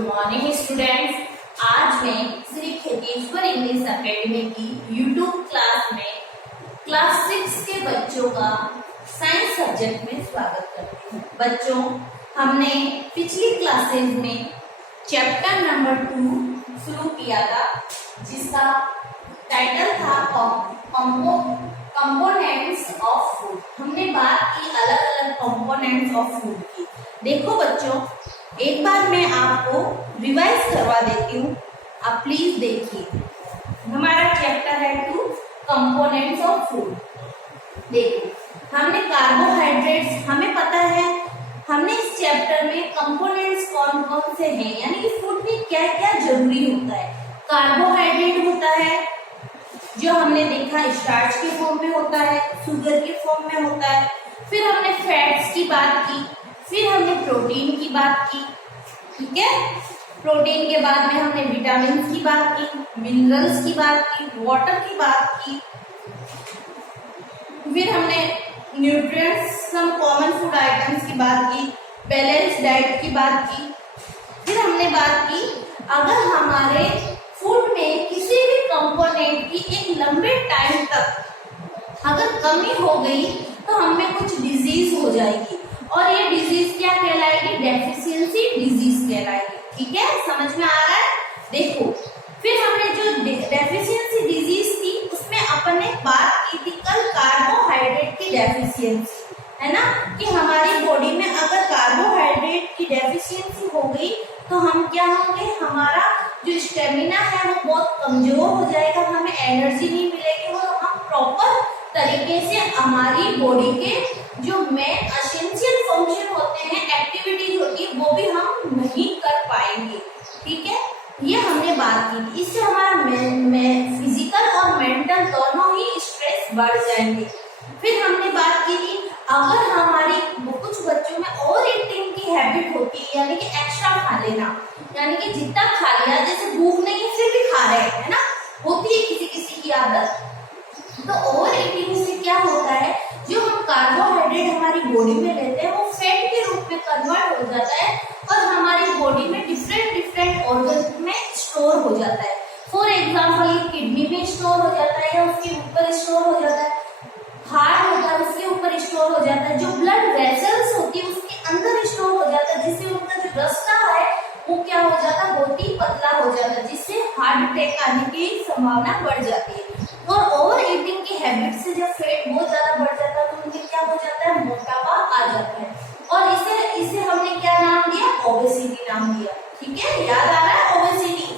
Morning students. आज मैं Shri Kheteshwar English academy की यूट्यूब क्लास में क्लास 6 के बच्चों का साइंस सब्जेक्ट में स्वागत करती हूँ। बच्चों, हमने पिछली क्लासेस में चैप्टर नंबर 2 शुरू किया था, जिसका टाइटल था कंपोनेंट्स ऑफ फूड। हमने बात की अलग अलग कंपोनेंट्स ऑफ फूड की। देखो बच्चों, एक बार मैं आपको रिवाइज करवा देती हूँ, आप प्लीज देखिए। हमारा चैप्टर है 2 कंपोनेंट्स ऑफ फूड। देखो, हमने कार्बोहाइड्रेट्स, हमें पता है हमने इस चैप्टर में कंपोनेंट्स कौन कौन से हैं, यानी कि फूड में क्या क्या जरूरी होता है। कार्बोहाइड्रेट होता है जो हमने देखा स्टार्च के फॉर्म में होता है, शुगर के फॉर्म में होता है। फिर हमने फैट्स की बात की, फिर हमने प्रोटीन की बात की, ठीक है। प्रोटीन के बाद में हमने विटामिन की बात की, मिनरल्स की बात की, वाटर की बात की। फिर हमने nutrients, some common food items की बात की, बैलेंस डाइट की बात की। फिर हमने बात की अगर हमारे फूड में किसी भी कंपोनेंट की एक लंबे टाइम तक अगर कमी हो गई तो हमें कुछ डिजीज हो जाएगी, और ये डिजीज क्या कहलाएगी? डेफिशिएंसी डिजीज कहलाएगी, ठीक है। समझ में आ रहा है? देखो, फिर हमने जो डेफिशिएंसी डिजीज थी उसमें अपन ने बात की थी कल कार्बोहाइड्रेट की डेफिशिएंसी, है ना, कि हमारी बॉडी में अगर कार्बोहाइड्रेट की डेफिशिएंसी हो गई तो हम क्या होंगे, हमारा जो स्टेमिना है वो बहुत कमजोर हो जाएगा, हमें एनर्जी नहीं मिलेगी और हम प्रॉपर तरीके से हमारी बॉडी के जो मेन एसेंशियल फंक्शन होते हैं, एक्टिविटीज होती है, वो भी हम नहीं कर पाएंगे, ठीक है। ये हमने बात की थी। इससे हमारा फिजिकल और मेंटल दोनों ही स्ट्रेस बढ़ जाएंगे। फिर हमने बात की थी अगर हमारी कुछ बच्चों में ओवर ईटिंग की हैबिट होती है, यानी कि एक्स्ट्रा खा लेना, यानी कि जितना खा लिया, जैसे भूख नहीं है फिर भी खा रहे हैं, है ना, होती है किसी किसी की आदत। तो ओवर ईटिंग से क्या होता है, जो हम कार्बोहाइड्रेट हमारी बॉडी में लेते हैं वो फैट के रूप में कन्वर्ट हो जाता है और हमारी बॉडी में डिफरेंट ऑर्गन में स्टोर हो जाता है। फॉर एग्जाम्पल, ये किडनी में स्टोर हो जाता है या उसके ऊपर स्टोर हो जाता है, हार्ट होता है उसके ऊपर स्टोर हो जाता है, जो ब्लड वेसल्स होती है उसके अंदर स्टोर हो जाता है, जिससे उनका जो रास्ता है वो क्या हो जाता है, बहुत ही पतला हो जाता है, जिससे हार्ट अटैक आने की संभावना बढ़ जाती है। और ओवर ईटिंग की हैबिट से जब फेट बहुत ज्यादा बढ़ जाता है तो उनमें क्या हो जाता है, मोटापा आ जाता है, और इसे हमने क्या नाम दिया, ओबेसिटी नाम दिया, ठीक है। याद आ रहा है ओबेसिटी,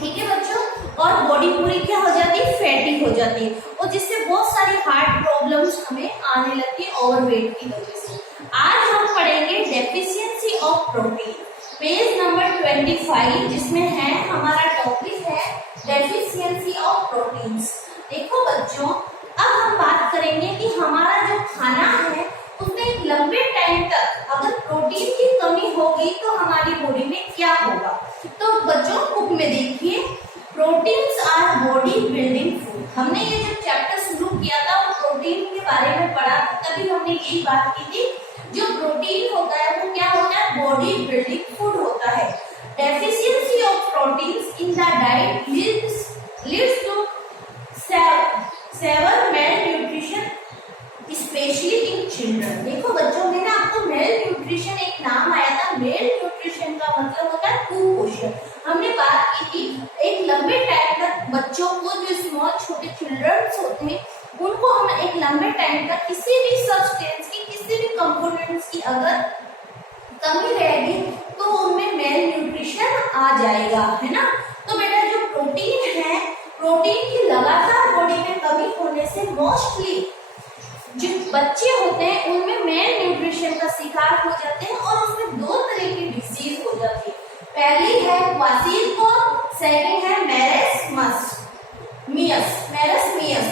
ठीक है बच्चों। और बॉडी पूरी क्या हो जाती है, फैटी हो जाती है, और जिससे बहुत सारी हार्ट प्रॉब्लम्स हमें आने लगती है ओवरवेट की वजह से। आज हम पढ़ेंगे deficiency of protein, page number 25, जिसमें है हमारा टॉपिक है डेफिशिएंसी ऑफ प्रोटीन्स। देखो बच्चों, अब हम बात करेंगे कि हमारा जो खाना है उसमें एक लंबे टाइम तक अगर प्रोटीन की कमी हो गई तो हमारी बॉडी में क्या होगा। तो बच्चों, बुक में देखिए, proteins our body building food. हमने ये जो चैप्टर शुरू किया था वो प्रोटीन के बारे में पढ़ा, तभी हमने यही बात की थी, जो प्रोटीन होता है वो क्या होता है, बॉडी बिल्डिंग फूड होता है। Deficiency of proteins in the diet leads to severe malnutrition specially in children. देखो बच्चों, मैंने आपको मेल न्यूट्रिशन एक नाम आया था, मेल न्यूट्रिशन का मतलब होता है कुपोषण। हमने बात की थी एक लंबे टाइम तक बच्चों को, जो स्मॉल छोटे चिल्ड्रंस होते हैं, उनको हम एक लंबे टाइम तक किसी भी सब्सटेंस की, किसी भी कंपोनेंट्स की अगर कमी रहेगी तो उनमें मेल न्यूट्रिशन आ जाएगा, है ना। तो बेटा, जो प्रोटीन है, प्रोटीन की लगातार बॉडी में कमी होने से मोस्टली जो बच्चे होते हैं उनमें मेल न्यूट्रिशन का शिकार हो जाते हैं और उसमें 2 तरह की डिजीज हो जाती है। पहली है क्वार्सियोल, सेकंड है मेरेस्मियस।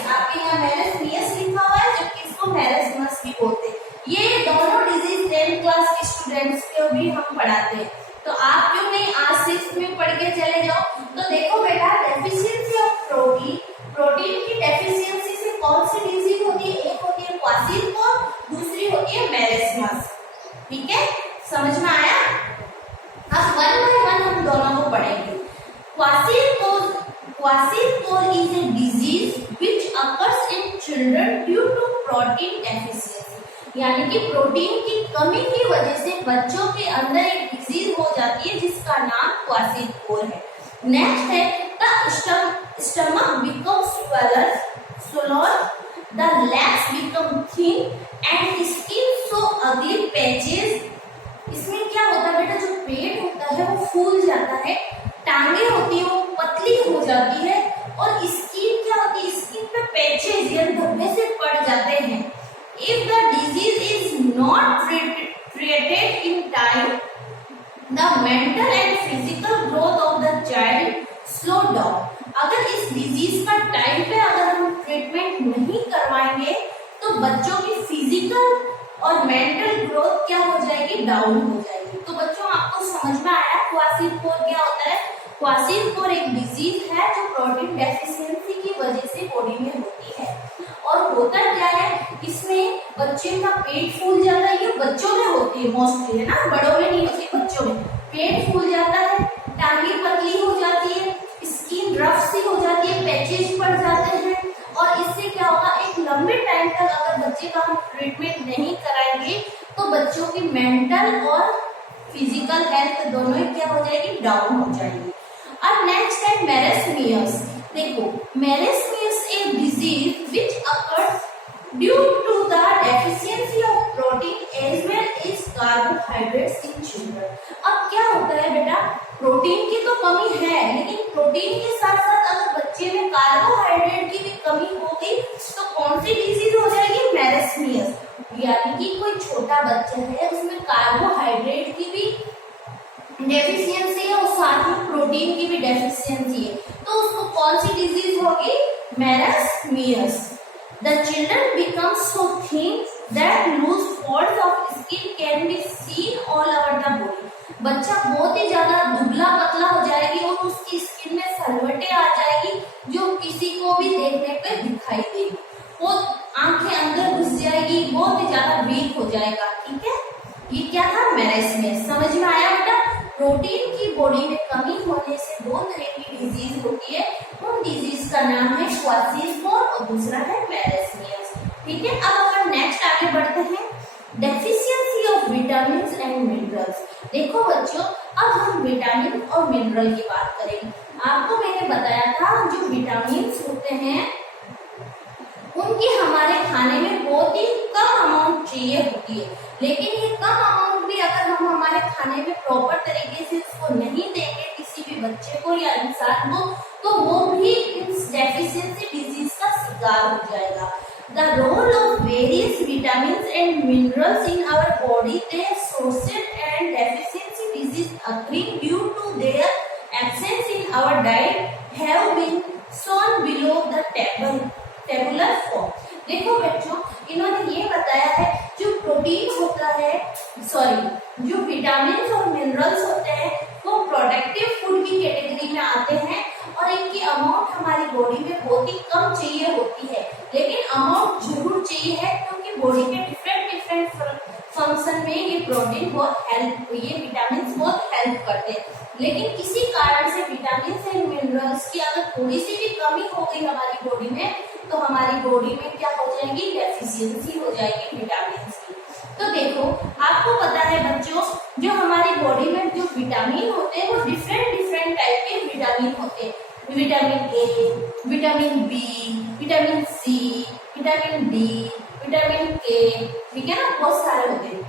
आपके यहाँ मेरेस्मियस लिखा हुआ है, जबकि इसको मेरेस्मियस भी बोलते हैं। ये दोनों डिजीज 10th क्लास के स्टूडेंट्स को भी हम पढ़ाते हैं, तो आप क्यों नहीं आज 6th में पढ़ के चले जाओ। तो देखो बेटा, डेफिशिएंसी ऑफ प्रोटीन, प्रोटीन की डेफिशिएंसी से कौन सी डिजीज होती है, एक होती है क्वार्सियोल, दूसरी होती है मेरेस्मियस, ठीक है। समझ में आया? अब 1 Kwashiorkor is a disease which occurs in children due to protein deficiency. यानी कि प्रोटीन की कमी की वजह से बच्चों के अंदर एक डिजीज हो जाती है जिसका नाम क्वाशियोर्कोर है। नेक्स्ट है the stomach becomes swollen, the legs become thin and skin so ugly patches. इसमें क्या होता है बेटा, जो पेट होता है वो फूल जाता है, टांगे होती है वो पतली हो जाती है और स्किन क्या होती है, स्किन पे पैचेस या धब्बे से पड़ जाते हैं। If the disease is not treated in time, the mental and physical growth of the child slow down. अगर इस डिजीज का टाइम पे अगर हम ट्रीटमेंट नहीं करवाएंगे तो बच्चों की फिजिकल और मेंटल ग्रोथ क्या हो जाएगी, डाउन हो जाएगी। तो बच्चों आपको समझ में आया क्वाशियोर्कोर क्या होता है। क्वाशियोर्कोर एक डिजीज है जो प्रोटीन डेफिशिएंसी की वजह से बॉडी में होती है। और होता क्या है, इसमें बच्चे का पेट फूल जाता है, ये बच्चों में होती है मोस्टली, है ना, बड़ों में नहीं होती, बच्चों में पेट फूल जाता है, टांगे पतली हो जाती है, स्किन रफ सी हो जाती है, पैचेस पड़ जाते हैं। और इससे क्या होगा, एक लंबे टाइम तक अगर बच्चे का हम ट्रीटमेंट नहीं कराएंगे तो बच्चों की मेंटल और फिजिकल हेल्थ दोनों ही क्या हो जाएगी, डाउन हो जाएगी। अब नेक्स्ट है मेरेस्मियर्स। देखो marasmus a disease which occurs due to the deficiency of protein as well as carbohydrates in children. अब क्या होता है बेटा, प्रोटीन की तो कमी है लेकिन प्रोटीन के साथ साथ अगर बच्चे में कार्बोहाइड्रेट की भी कमी हो गई तो कौन सी डिजीज हो जाएगी, मेरेस्मियर्स। यानी कि कोई छोटा बच्चा है उसमें कार्बोहाइड्रेट की भी डेफिशिएंसी है और साथ में प्रोटीन की भी डेफिशिएंसी है, तो उसको कौन सी डिजीज होगी, मेरेस्मियर्स। The children become so thin that loose folds of skin can be seen all over the body. बच्चा बहुत ही ज्यादा दुबला पतला हो जाएगी और उसकी स्किन में सलवटें आ जाएगी जो किसी को भी देखने पे दिखाई देगी। वो आंखें अंदर घुस जाएगी, बहुत ही ज्यादा वीक हो जाएगा। ठीक है, ये क्या था, मेरेस्मियर्स। समझ में आया बेटा। प्रोटीन की बॉडी में कमी होने से दो तरह की डिजीज होती है, उन डिजीज का नाम है क्वाशियोर्कोर और दूसरा है मेरेस्मियर्स। ठीक है, अब अगर नेक्स्ट आगे बढ़ते हैं, deficiency of vitamin and minerals. देखो बच्चों, अब हम विटामिन और मिनरल की बात करेंगे। आपको मैंने बताया था जो विटामिन होते हैं उनकी हमारे खाने में बहुत ही कम अमाउंट चाहिए होती है, लेकिन ये कम अमाउंट भी अगर हम हमारे खाने में प्रॉपर तरीके से उसको नहीं देंगे किसी भी बच्चे को या इंसान को, तो वो भी इस डेफिशिएंसी डिजीज का शिकार हो जाएगा। The role of various vitamins and minerals in our body, their sources and deficiency disease occurring due to their absence in our diet have been shown below the tabular form. देखो बच्चों, इन्होंने ये बताया है जो प्रोटीन होता है, जो विटामिन और मिनरल्स होते हैं वो प्रोडक्टिव फूड की कैटेगरी में आते हैं और इनकी अमाउंट हमारी बॉडी में बहुत ही कम चाहिए होती है, लेकिन अमाउंट जरूर चाहिए है क्योंकि बॉडी के डिफरेंट फंक्शन में ये प्रोटीन बहुत ये विटामिन बहुत हेल्प करते हैं। लेकिन किसी कारण से विटामिन एंड मिनरल्स की अगर थोड़ी सी भी कमी हो गई हमारी बॉडी में तो हमारी बॉडी में क्या हो जाएगी, डेफिशिएंसी हो जाएगी विटामिन की। तो देखो आपको पता है बच्चों, जो हमारी बॉडी में जो विटामिन होते हैं वो डिफरेंट टाइप के विटामिन होते हैं। Vitamin A, vitamin B, vitamin C, vitamin D, vitamin K, ठीक है ना, बहुत सारे होते हैं।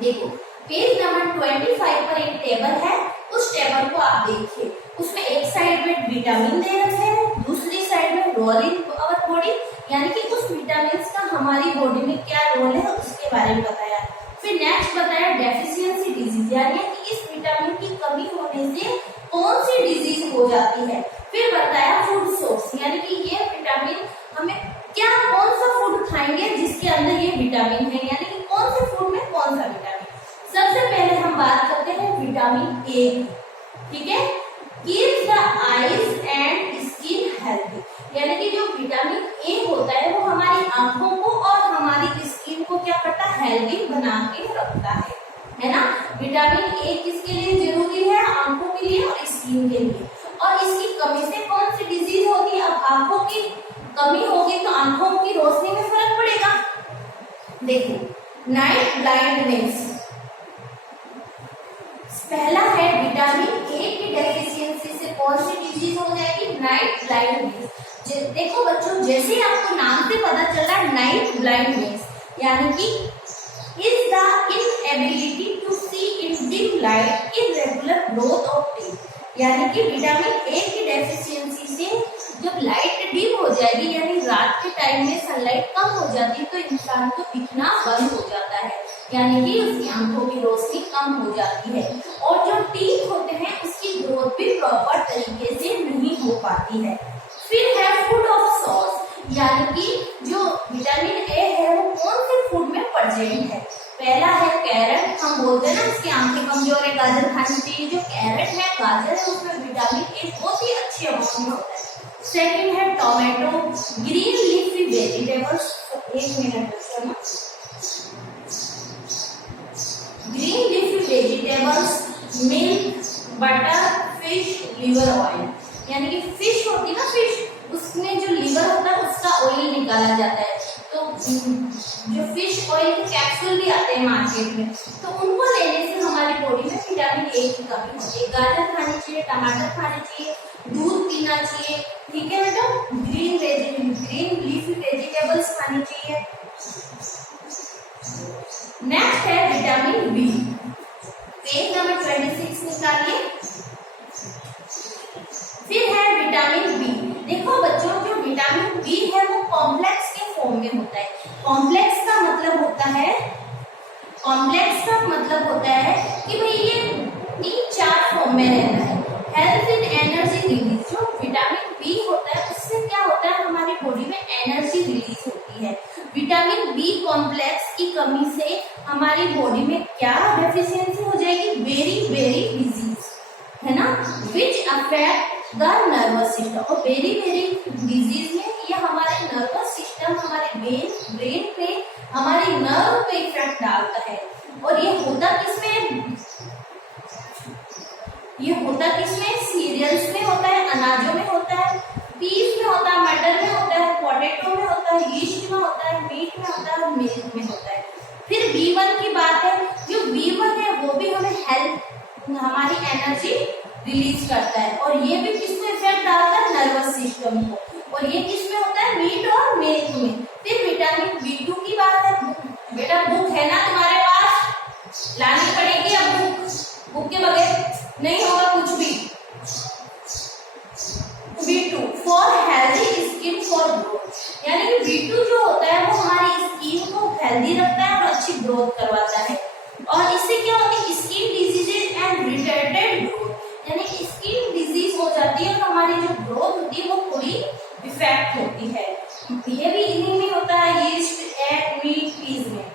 देखो पेज नंबर 25 पर एक टेबल है, उस टेबल को आप देखिए, उसमें एक साइड में विटामिन दे रखे हैं, दूसरी साइड में रोल इन आवर बॉडी, यानी कि उस विटामिन का हमारी बॉडी में क्या रोल है उसके बारे में बताया। फिर नेक्स्ट बताया डेफिशिएंसी डिजीज, यानी कि इस विटामिन की कमी होने से कौन सी डिजीज हो जाती है। फिर बताया फूड सोर्स, यानी कि ये विटामिन हमें क्या, कौन सा फूड खाएंगे जिसके अंदर ये विटामिन है, यानी कि कौन से फूड में कौन सा विटामिन। सबसे पहले हम बात करते हैं विटामिन ए, ठीक है, keeps the eyes and skin healthy, यानी कि जो विटामिन ए होता है वो हमारी आंखों को और हमारी स्किन को क्या करता है, हेल्दी बना के रखता है ना। विटामिन ए किसके लिए जरूरी है, आंखों के लिए और स्किन के लिए। और और इसकी कमी से कौन सी डिजीज होती है? अब आंखों की कमी होगी तो आंखों की रोशनी में फर्क पड़ेगा। देखो नाइट ब्लाइंडनेस, पहला है विटामिन ए की डेफिशिएंसी से कौन सी डिजीज हो जाएगी? Night blindness. देखो बच्चों, जैसे ही आपको नाम से पता चला नाइट ब्लाइंडनेस यानी कि is the inability to see in dim light, irregular growth of teeth, यानी कि विटामिन ए की डेफिशिएंसी से जब लाइट डिम हो जाएगी यानी रात के टाइम में सनलाइट कम हो जाती है तो इंसान को दिखना बंद हो जाता है, यानी कि उसकी आंखों की रोशनी कम हो जाती है और जो टीथ होते हैं उसकी ग्रोथ भी प्रॉपर तरीके से नहीं हो पाती है। फिर है फूड ऑफ सॉस, यानी कि जो विटामिन ए है वो कौन से फूड में प्रेजेंट है? पहला है कैरेट, हम बोलते हैं ना इसकी आंखें कमजोर है गाजर खानी चाहिए, जो कैरेट है गाजर है उसमें विटामिन ए बहुत ही अच्छी अमाउंट में होता है। सेकंड है टोमेटो, ग्रीन लीफी वेजिटेबल्स, एक मिनट बच्चों ना, green leafy vegetables, milk, butter, fish, liver oil, यानी कि फिश होती है ना, फिश उसमें जो लिवर होता है उसका ऑयल निकाला जाता है, तो जो फिश ऑयल के कैप्सूल भी आते हैं मार्केट में, तो उनको लेने से हमारी बॉडी में विटामिन ए की कमी होती है। गाजर खानी चाहिए, टमाटर खाने चाहिए, दूध पीना चाहिए, ठीक है बेटा, ग्रीन लीफी वेजिटेबल्स खानी चाहिए। नेक्स्ट है विटामिन बी, पेज नंबर 26 निकालिए। फिर है विटामिन बी। देखो बच्चों, जो विटामिन बी है वो कॉम्प्लेक्स के फॉर्म में होता है। कॉम्प्लेक्स का मतलब होता है कि भाई ये 3-4 फॉर्म में रहता है। हेल्थ इन एनर्जी रिलीज, जो विटामिन बी होता है उससे क्या होता है, हमारी बॉडी में एनर्जी रिलीज होती है। विटामिन बी कॉम्प्लेक्स की कमी से हमारी बॉडी में क्या डेफिशिएंसी हो जाएगी? वेरी डिजीज, है ना, which affect the nervous system, और वेरी डिजीज में ये हमारे नर्वस सिस्टम, हमारे ब्रेन पे, हमारे नर्व पे इफेक्ट डालता है। और ये होता किसमें? सीरियल्स में होता है, अनाजों में होता है, पीस में होता है, मटर में होता है, पोटैटो में होता है, यीस्ट में होता है, मीट में होता है और मिल्क में होता है। फिर B1 की बात है, जो B1 है वो भी हमें हेल्थ, हमारी एनर्जी रिलीज करता है, और ये भी किसमें इफेक्ट डालता है? नर्वस सिस्टम को, और ये किसमें होता है? मीट और मिल्क में। फिर विटामिन B2 की बात है, बेटा बुक है ना तुम्हारे पास, लानी पड़ेगी अब बुक के बगैर नहीं होगा कुछ भी। B2 for healthy skin for growth, यानी कि B2 जो होता है वो हमारी स्किन को हेल्दी रखता है और अच्छी ग्रोथ करवाता है, और इससे क्या होती है? Skin diseases and retarded growth, यानी स्किन डिजीज हो जाती है और हमारी जो ग्रोथ होती है वो थोड़ी इफेक्ट होती है। ये भी इन्हीं में होता है, यीस्ट, एग, मीट, पीस में।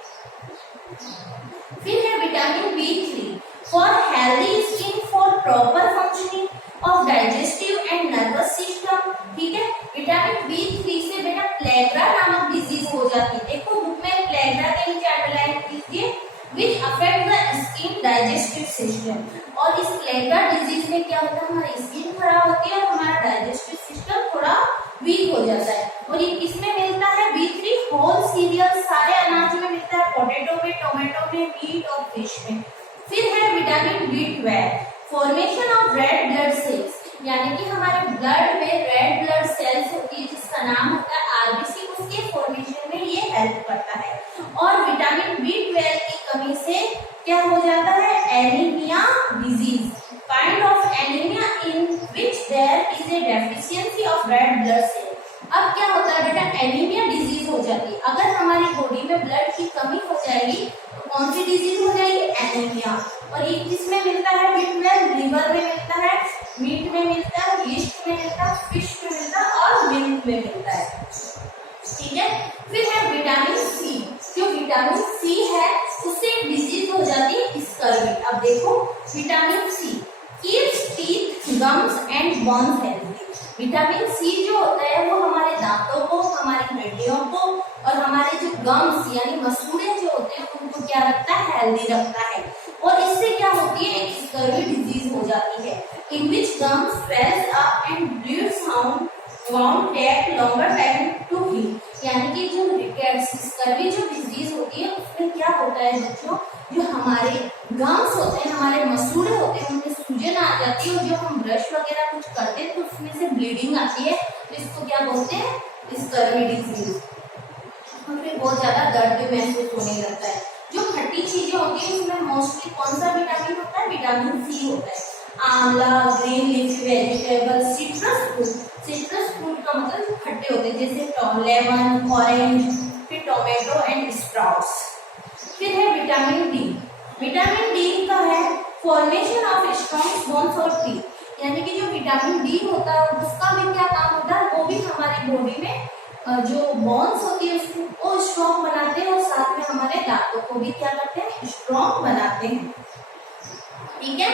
फिर है vitamin B3 for healthy skin for proper functioning of digestive and nervous system, ठीक है। विटामिन B3 से बेटा प्लेग्रा नामक डिजीज हो जाती है। देखो बुक में प्लेग्रा के नीचे अंडरलाइन कीजिए, which affect the skin digestive system, और इस प्लेग्रा डिजीज में क्या होता है? हमारी स्किन खराब होती है और हमारा डाइजेस्टिव सिस्टम थोड़ा वीक हो जाता है। और ये किसमें मिलता है? B3 होल सीरियल, सारे अनाज में मिलता है, पोटैटो में, टोमेटो में, मीट और फिश में। फिर है vitamin B12 formation of red blood cells, यानी कि हमारे ब्लड में रेड ब्लड सेल्स होती है जिसका नाम होता है RBC, उसके फॉर्मेशन में ये हेल्प करता है। और विटामिन B12 की कमी से क्या हो जाता है? Anaemia disease, kind of anaemia in which there is a deficiency of red blood cell. अब क्या होता है बेटा? एनीमिया डिजीज हो जाती है। अगर हमारी बॉडी में ब्लड की कमी हो जाएगी तो कौन सी डिजीज हो जाएगी? एनीमिया। और ये किसमें मिलता है? B12 लिवर में मिलता है, मीट में मिलता है, यीस्ट में मिलता है, फिश में मिलता है और मिल्क में मिलता है, ठीक है। फिर है विटामिन C, जो विटामिन C है उससे एक डिजीज हो जाती है स्कर्वी। अब देखो vitamin C keeps teeth, gums and bones healthy. Vitamin C जो होता है वो हमारे दांतों को, हमारी हड्डियों को और हमारे जो गम्स यानी मसूड़े जो होते हैं उनको क्या रखता है? हेल्दी रखता है। और इससे क्या होती है? एक स्कर्वी डिजीज हो जाती है। in which gum swells up and bleeds wound take longer time to heal। यानी कि जो रिकेट्स स्कर्वी जो डिजीज होती है उसमें क्या होता है बच्चों, जो हमारे गम्स होते हैं, हमारे मसूड़े होते हैं, उनमें सूजन आ जाती है और जो हम ब्रश वगैरह कुछ करते हैं तो उसमें से ब्लीडिंग आती है, तो इसको क्या बोलते हैं, स्कर्वी डिजीज। हमें बहुत ज्यादा दर्द भी महसूस होने लगता है। जो खट्टी चीजें होती है उसमें मोस्टली कौन सा विटामिन होता है, विटामिन सी होता है। आंवला, green leafy vegetable, citrus fruit का मतलब खट्टे होते हैं, जैसे लेमन, ऑरेंज, फिर टोमेटो एंड स्प्राउट्स। फिर है विटामिन डी। विटामिन डी का है फॉर्मेशन ऑफ स्ट्रॉन्ग बोन्स और टीथ। यानी कि जो विटामिन डी होता है उसका भी क्या काम होता है, वो भी हमारी बॉडी में जो बोन्स होती है उसको स्ट्रॉन्ग बनाते हैं और साथ में हमारे दांतों को भी क्या करते हैं, स्ट्रॉन्ग बनाते हैं। ठीक है,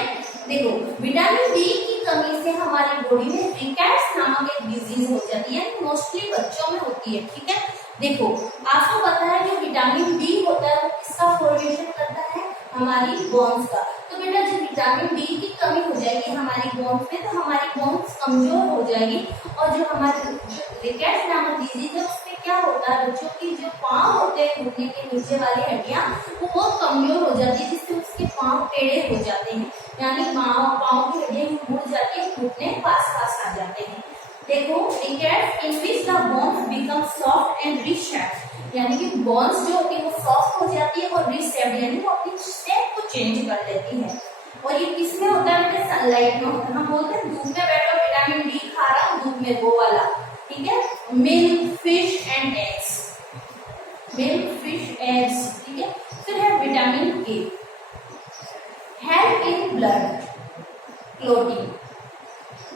देखो विटामिन डी की कमी से हमारी बॉडी में रिकेट्स नामक एक डिजीज हो जाती है, मोस्टली बच्चों में होती है। ठीक है, देखो आपको पता है जो विटामिन डी होता है वो किसका फॉर्मेशन करता है, हमारी बोन्स का। तो बेटा जब विटामिन डी की कमी हो जाएगी हमारी बोन्स में तो हमारी बोन्स कमजोर हो जाएगी और जो हमारे रिकेट्स नामक डिजीज है उसमें क्या होता है बच्चों की जो पाँव होते हैं, घुटने के नीचे वाली हड्डियां वो बहुत कमजोर हो जाती है, जिससे उसके पाँव टेढ़े हो जाते हैं, यानी पाँव की हड्डियां मुड़ जाती है, घुटने पास आ जाते हैं। देखो rickets in which the bones become soft and reshaped, यानी कि बोन्स जो होती है वो सॉफ्ट हो जाती है और रिशेप्ड यानी वो अपनी शेप को चेंज कर लेती है। और ये किसमें होता है बेटा, सनलाइट में होता है। हम बोलते हैं धूप में बैठो विटामिन डी खा रहा हूँ, धूप में वो वाला। ठीक है, milk, fish and eggs, milk, fish, eggs. ठीक है, फिर है vitamin K, help in blood clotting.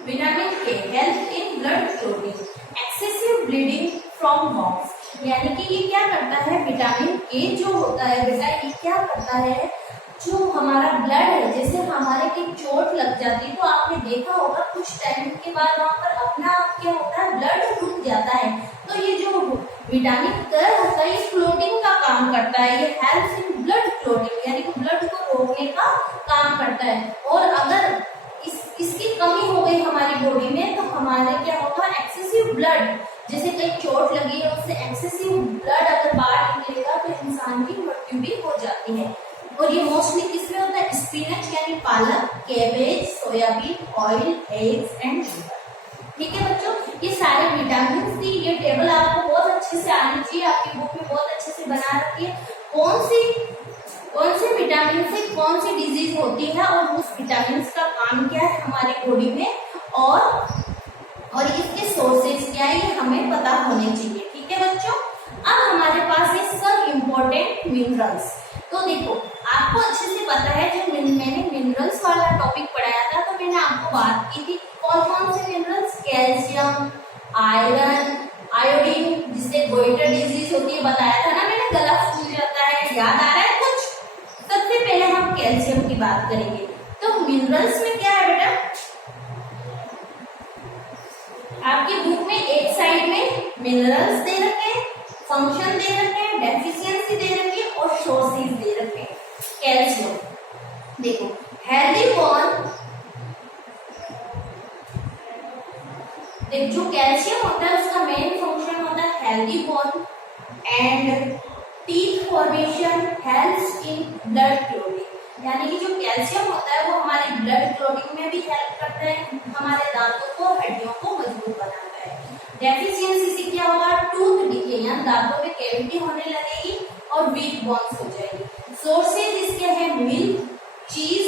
Vitamin K help in blood clotting, excessive bleeding from wounds. यानी कि ये क्या करता है, विटामिन के जो होता है बेटा ये क्या करता है, जो हमारा ब्लड है, जैसे हमारे की चोट लग जाती है तो आपने देखा होगा कुछ टाइम के बाद वहां पर अपना आप क्या होता है, ब्लड रुक जाता है। तो ये जो विटामिन के होता है ये क्लोटिंग का काम करता है, ये हेल्प इन ब्लड क्लोटिंग यानी कि ब्लड को रोकने का काम करता है। और अगर इसकी कमी हो गई हमारी बॉडी में तो हमारे क्या होगा, एक्सेसिव ब्लड, जैसे कहीं चोट लगी है उससे एक्सेसिव ब्लड अगर बाहर निकलेगा तो इंसान की मृत्यु भी हो जाती है। और ये मोस्टली किसमें होता है, स्पिनच यानी पालक, cabbage, soybean oil, eggs and liver. ठीक है बच्चों, ये सारे विटामिन थी, ये टेबल आपको बहुत अच्छे से आनी चाहिए, आपकी बुक में बहुत अच्छे से बना रखी है, कौन से विटामिन से कौन सी डिजीज होती है और उस विटामिन का काम क्या है हमारी बॉडी में, और इसके सोर्सेज क्या है ये हमें पता होने चाहिए। ठीक है बच्चों, अब हमारे पास है सब इम्पोर्टेंट मिनरल्स। तो देखो आपको अच्छे से पता है जब मैंने मिनरल्स वाला टॉपिक पढ़ाया था तो मैंने आपको बात की थी कौन से मिनरल्स, कैल्शियम, आयरन, आयोडीन, जिससे गोइटर डिजीज होती है, बताया था ना मैंने, गला फूल जाता है, याद आ रहा है कुछ। सबसे पहले हम कैल्शियम की बात करेंगे। तो मिनरल्स में क्या है बेटा, आपकी बुक में एक साइड में मिनरल्स दे रखे हैं, फंक्शन दे रखे हैं, डेफिशिएंसी दे रखी है और सोर्सेज दे रखे हैं। कैल्शियम देखो, हेल्दी बोन, जो कैल्शियम होता है उसका मेन फंक्शन होता है healthy bone and teeth formation, helps in blood clotting. यानी कि जो कैल्शियम होता है वो हमारे ब्लड क्लोटिंग में भी हेल्प करता है, हमारे दांतों को, हड्डियों को मजबूत बनाता है। डेफिशिएंसी से क्या होगा, टूथ डिके यानी दांतों में कैविटी होने लगेगी और वीक बोन्स हो जाएगी। सोर्सेज इसके हैं मिल्क, चीज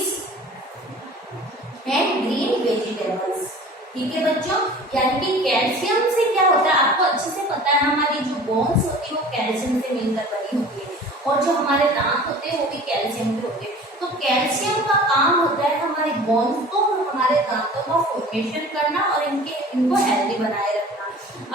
एंड ग्रीन वेजिटेबल्स। ठीक है बच्चों, यानी कि कैल्शियम से क्या होता है आपको अच्छे से पता है, हमारी जो बोन्स होती है वो कैल्शियम से मिलकर बनी होती है और जो हमारे दांत होते हैं वो भी कैल्शियम के होते हैं। तो कैल्शियम का काम होता है हमारे बोन्स को और हमारे दांतों का फॉर्मेशन करना और इनको हेल्दी बनाए रखना।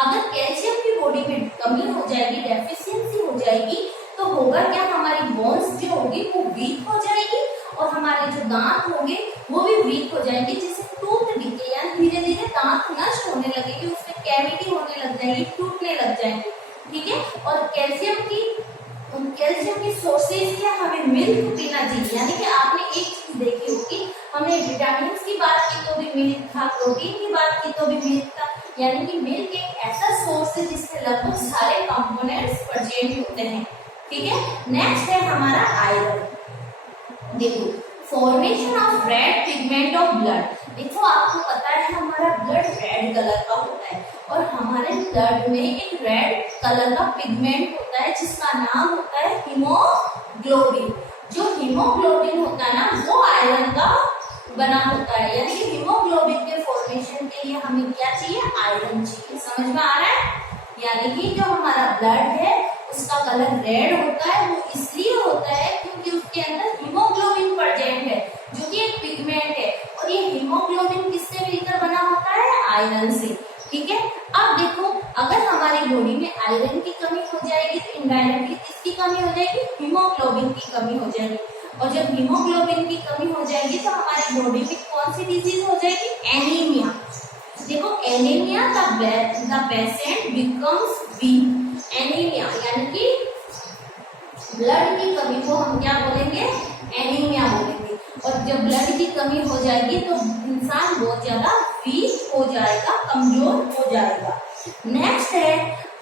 अगर कैल्शियम की बॉडी में कमी हो जाएगी, डेफिशिएंसी हो जाएगी तो होगा क्या, हमारी बोन्स जो होगी वो वीक हो जाएगी और हमारे जो दांत होंगे वो भी वीक हो जाएंगे, जिससे टूथ डिके यानी धीरे धीरे दांत नष्ट होने लगेगी, उसमें कैविटी होने लग जाएगी, टूटने लग जाएंगे। ठीक है, और कैल्शियम की सोर्सेज क्या, हमें मिल्क पीना चाहिए। यानी कि आपने एक चीज देखी होगी, हमने विटामिन की बात की तो भी मिल्क था, प्रोटीन की बात की तो भी मिल्क था, यानी कि मिल्क एक ऐसा सोर्स है जिसमें लगभग सारे कंपोनेंट्स प्रेजेंट होते हैं। ठीक है, नेक्स्ट है हमारा आयरन। देखो, formation of red pigment of blood. देखो, आपको पता है हमारा ब्लड रेड कलर का होता है और हमारे ब्लड में एक रेड कलर का पिगमेंट होता है जिसका नाम होता है हीमोग्लोबिन। जो हीमोग्लोबिन होता है ना, वो आयरन का बना होता है, यानी कि हीमोग्लोबिन के फॉर्मेशन के लिए हमें क्या चाहिए, आयरन चाहिए। समझ में आ रहा है? यानी कि जो हमारा ब्लड है उसका कलर रेड होता है, वो इसलिए होता है क्योंकि उसके अंदर हीमोग्लोबिन प्रेजेंट है जो कि एक पिगमेंट है, और ये हीमोग्लोबिन किससे मिलकर बना होता है, आयरन से। ठीक है, अब देखो, अगर हमारी बॉडी में आयरन की कमी हो जाएगी तो इनडायरेक्टली किसकी कमी हो जाएगी, हीमोग्लोबिन की कमी हो जाएगी, और जब हीमोग्लोबिन की कमी हो जाएगी तो हमारी बॉडी में कौन सी डिजीज हो जाएगी, एनीमिया। देखो, anaemia the patient becomes week. Anaemia यानी कि ब्लड की कमी को हम क्या बोलेंगे, एनीमिया बोलेंगे, और जब ब्लड की कमी हो जाएगी तो इंसान बहुत ज्यादा वीक हो जाएगा, कमजोर हो जाएगा। नेक्स्ट है,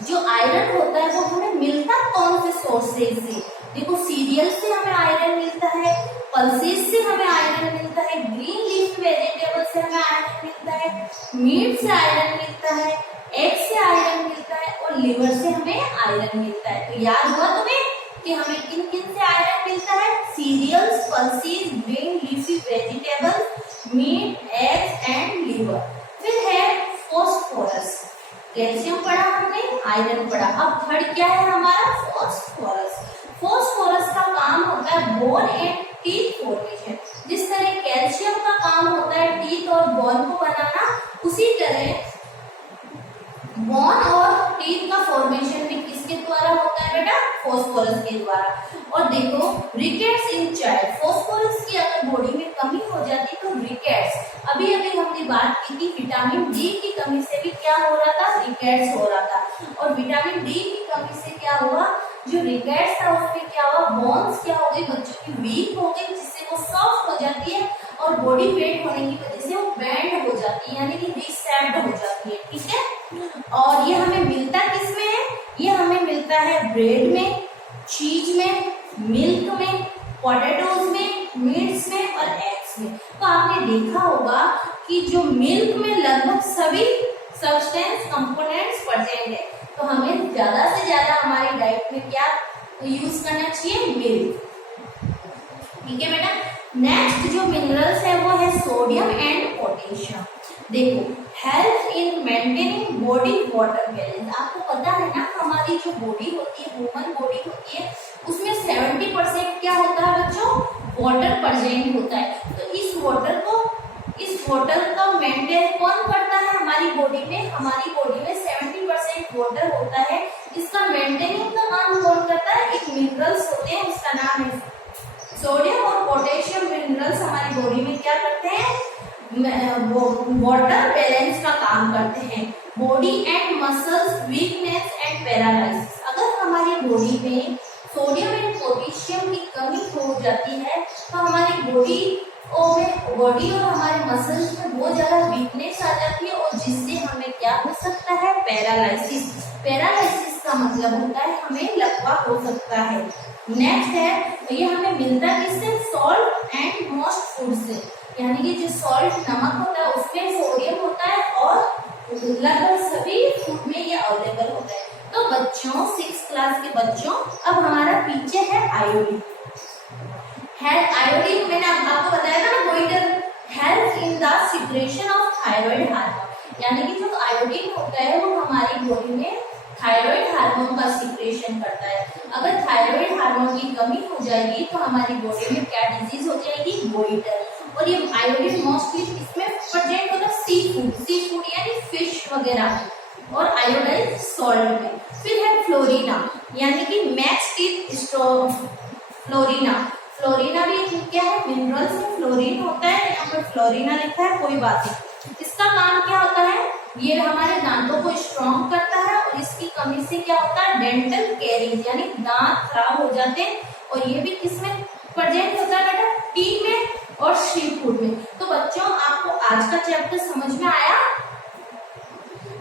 जो आयरन होता है वो हमें मिलता कौन से सोर्सेज से। देखो, सीरियल से हमें आयरन मिलता है, पल्सेस से हमें आयरन मिलता है, ग्रीन लीफ वेजिटेबल से हमें आयरन मिलता है, मीट से आयरन मिलता है, एग से आयरन मिलता है, और लिवर से हमें आयरन मिलता है। तो याद हुआ तुम्हें कि हमें किन किन से आयरन मिलता है, cereals, pulses, green leafy vegetables, meat, eggs and liver. फिर है फॉस्फोरस। कैल्शियम पढ़ा हमने, आयरन पढ़ा, अब थर्ड क्या है हमारा, फॉस्फोरस। फॉस्फोरस का काम होता है बोन एंड टीथ फॉर्मेशन। जिस तरह कैल्शियम का काम होता है टीथ और बोन को बनाना, उसी तरह बोन और टीथ का फॉर्मेशन भी किसके द्वारा होता है बेटा, फॉस्फोरस के द्वारा। और देखो, रिकेट्स इन चाइल्ड, फॉस्फोरस की अगर बॉडी में कमी हो जाती तो रिकेट्स, अभी अभी हमने बात की थी विटामिन डी की कमी से भी क्या हो रहा था, रिकेट्स हो रहा था, और विटामिन डी की कमी से क्या हुआ, जो रिकेट्स था उसमें क्या हुआ, बोन्स क्या हो गई, बच्चों की वीक हो गई, जिससे वो सॉफ्ट हो जाती है, और बॉडी वेट होने की वजह से वो बैंड हो जाती है, यानी कि रिसेप्ट हो जाती है। ठीक है, और ये हमें मिलता किसमें है, ये हमें मिलता है ब्रेड में, चीज में, मिल्क में, पोटैटोज में, मीट्स में और एग्स में। तो आपने देखा होगा कि जो मिल्क में लगभग सभी सब्सटेंस कंपोनेंट्स प्रेजेंट है, तो हमें ज्यादा से ज्यादा हमारी डाइट में क्या यूज करना चाहिए, मिल्क। ठीक है बेटा, नेक्स्ट जो मिनरल्स है वो है सोडियम एंड पोटेशियम। देखो, help in maintaining body water balance. आपको पता है ना, हमारी जो बॉडी होती है, ह्यूमन बॉडी होती है, उसमें 70% क्या होता है बच्चों, वाटर प्रेजेंट होता है। तो इस वाटर का मेंटेन कौन करता है हमारी बॉडी में, हमारी बॉडी में 70% वाटर होता है, इसका मेंटेनिंग का काम कौन करता है, एक मिनरल्स होते हैं, उसका नाम है सोडियम और पोटेशियम। मिनरल्स हमारी बॉडी में क्या करते हैं, वाटर बैलेंस का काम करते हैं। Body and muscles weakness and paralysis. अगर हमारी बॉडी में सोडियम एंड पोटेशियम की कमी हो जाती है तो हमारी बॉडी और हमारे मसल्स में बहुत ज्यादा वीकनेस आ जाती है, और जिससे हमें क्या हो सकता है, पैरालाइसिस। पैरालाइसिस का मतलब होता है हमें लकवा हो सकता है। नेक्स्ट है, तो ये हमें मिलता है किससे, सॉल्ट एंड मोस्ट फूड से, यानी कि जो सॉल्ट नमक होता है उसमें सोडियम होता है, और लगभग सभी फूड में ये अवेलेबल होता है। तो बच्चों, 6th क्लास के बच्चों, अब हमारा पीछे है आयोडीन। आयोडीन मैंने आपको बताया था ना, goitre help in the secretion of thyroid hormone, यानी कि जो आयोडीन होता है वो हमारी बॉडी में थायराइड हार्मोन का सिक्रेशन करता है। अगर थायराइड हार्मोन की कमी हो जाएगी तो हमारी बॉडी में क्या डिजीज हो जाएगी, गोइटर। और ये आयोडीन मोस्टली इसमें प्रेजेंट होता है सी फूड यानी फिश वगैरह, और आयोडाइज सॉल्ट में। फिर है फ्लोरीना, यानी कि मैक्स टीथ फ्लोरीना। फ्लोरीना भी क्या है, मिनरल से फ्लोरीन होता है, यहाँ पर फ्लोरीना लिखा है, कोई बात नहीं। इसका काम क्या होता है, ये हमारे दांतों को स्ट्रॉन्ग करता है, और इसकी कमी से क्या होता है, डेंटल कैरीज यानी दांत खराब हो जाते हैं, और ये भी किसमें प्रेजेंट होता है बेटा, टी में और सी फूड में। बच्चों आपको आज का चैप्टर समझ में आया?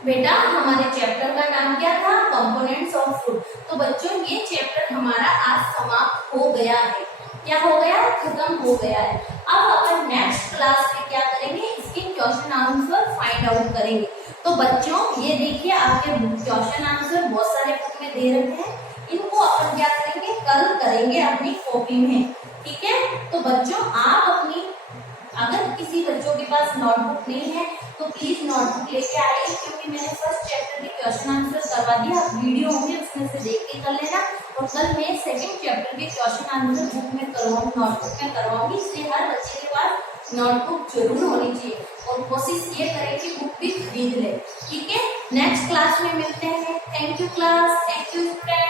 बेटा हमारे चैप्टर का नाम क्या था? Components of food. तो बच्चों ये चैप्टर हमारा आज समाप्त हो गया है। क्या हो गया? खत्म हो गया है। अब अपन नेक्स्ट क्लास में क्या करेंगे? इसके क्वेश्चन आंसर फाइंड आउट करेंगे। तो बच्चों ये देखिए आपके क्वेश्चन आंसर बहुत सारे बुक में दे रखे हैं, इनको अपन क्या करेंगे? कल करेंगे अपनी कॉपी में, ठीक है? तो बच्चों आप अपनी, अगर किसी बच्चों के पास नोटबुक नहीं है तो प्लीज नोटबुक लेके आइए, क्योंकि मैंने फर्स्ट चैप्टर के क्वेश्चन आंसर करवा दिया। आप वीडियो होंगे उसमें से देख के कर लेना, और कल मैं सेकंड चैप्टर के क्वेश्चन आंसर बुक में करवाऊंगी, नोटबुक में करवाऊंगी। इसलिए हर बच्चे के पास नोटबुक जरूर होनी चाहिए, और कोशिश ये करें कि बुक भी खरीद ले, ठीक है? नेक्स्ट क्लास में मिलते हैं। Thank you class, thank you student.